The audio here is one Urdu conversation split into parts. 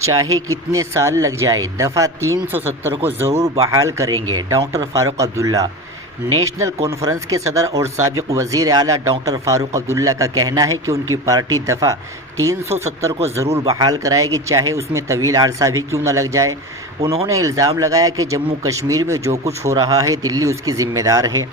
چاہے کتنے سال لگ جائے دفعہ 370 کو ضرور بحال کریں گے، doctor Farooq Abdullah. National conference کے صدر اور سابق وزیر اعلیٰ ڈاکٹر فاروق عبداللہ کا کہنا ہے کہ ان کی پارٹی دفعہ 370 کو ضرور بحال کرائے گی، چاہے اس میں طویل عرصہ بھی کیوں نہ لگ جائے۔ انہوں نے الزام لگایا کہ جموں کشمیر میں جو کچھ ہو رہا ہے دلی اس کی ذمہ دار ہے۔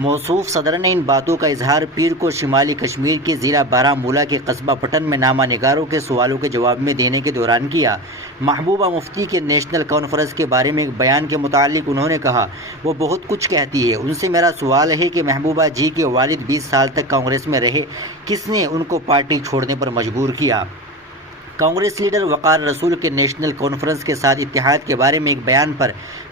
موصوف صدر نے ان باتوں کا اظہار پیر کو شمالی کشمیر کے ضلع بارہمولہ کے قصبہ پٹن میں نامہ نگاروں کے سوالوں کے جواب میں دینے کے دوران کیا۔ محبوبہ مفتی کے نیشنل کانفرنس کے بارے میں ایک بیان کے متعلق انہوں نے کہا، وہ بہت کچھ کہتی ہے۔ ان سے میرا سوال ہے کہ محبوبہ جی کے والد 20 سال تک کانگریس میں رہے، کس نے ان کو پارٹی چھوڑنے پر مجبور کیا؟ کانگریس لیڈر وقار رسول کے نیشنل کانفرنس کے ساتھ اتحاد کے بارے میں ایک بیان پر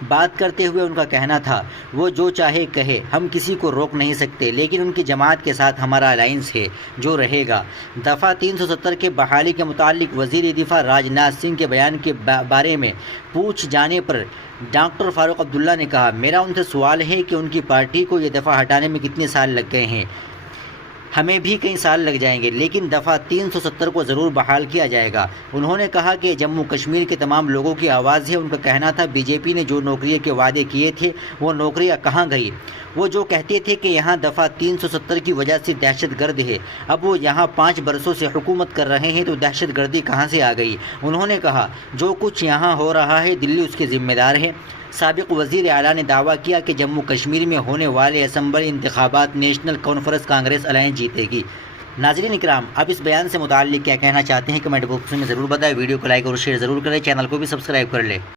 بات کرتے ہوئے ان کا کہنا تھا، وہ جو چاہے کہے، ہم کسی کو روک نہیں سکتے، لیکن ان کی جماعت کے ساتھ ہمارا الائنس ہے جو رہے گا۔ دفعہ 370 کے بحالی کے متعلق وزیر دفاع راجناتھ سنگھ کے بیان کے بارے میں پوچھ جانے پر ڈاکٹر فاروق عبداللہ نے کہا، میرا ان سے سوال ہے کہ ان کی پارٹی کو یہ دفعہ ہٹانے میں کتنے سال لگ گئے ہیں؟ ہمیں بھی کئی سال لگ جائیں گے، لیکن دفعہ 370 کو ضرور بحال کیا جائے گا۔ انہوں نے کہا کہ جموں کشمیر کے تمام لوگوں کی آواز ہے۔ ان کا کہنا تھا، بی جے پی نے جو نوکریوں کے وعدے کیے تھے وہ نوکریاں کہاں گئی؟ وہ جو کہتے تھے کہ یہاں دفعہ 370 کی وجہ سے دہشت گرد ہے، اب وہ یہاں 5 برسوں سے حکومت کر رہے ہیں تو دہشت گردی کہاں سے آ گئی؟ انہوں نے کہا، جو کچھ یہاں ہو رہا ہے دلی اس کی ذمہ دار ہے۔ سابق وزیر اعلیٰ نے دعویٰ کیا کہ جموں کشمیر میں ہونے والے اسمبلی انتخابات نیشنل کانفرنس کانگریس الائنس جیتے گی۔ ناظرین اکرام، آپ اس بیان سے متعلق کیا کہنا چاہتے ہیں کمنٹ باکس میں ضرور بتائیں۔ ویڈیو کو لائک اور شیئر ضرور کریں، چینل کو بھی سبسکرائب کر لیں۔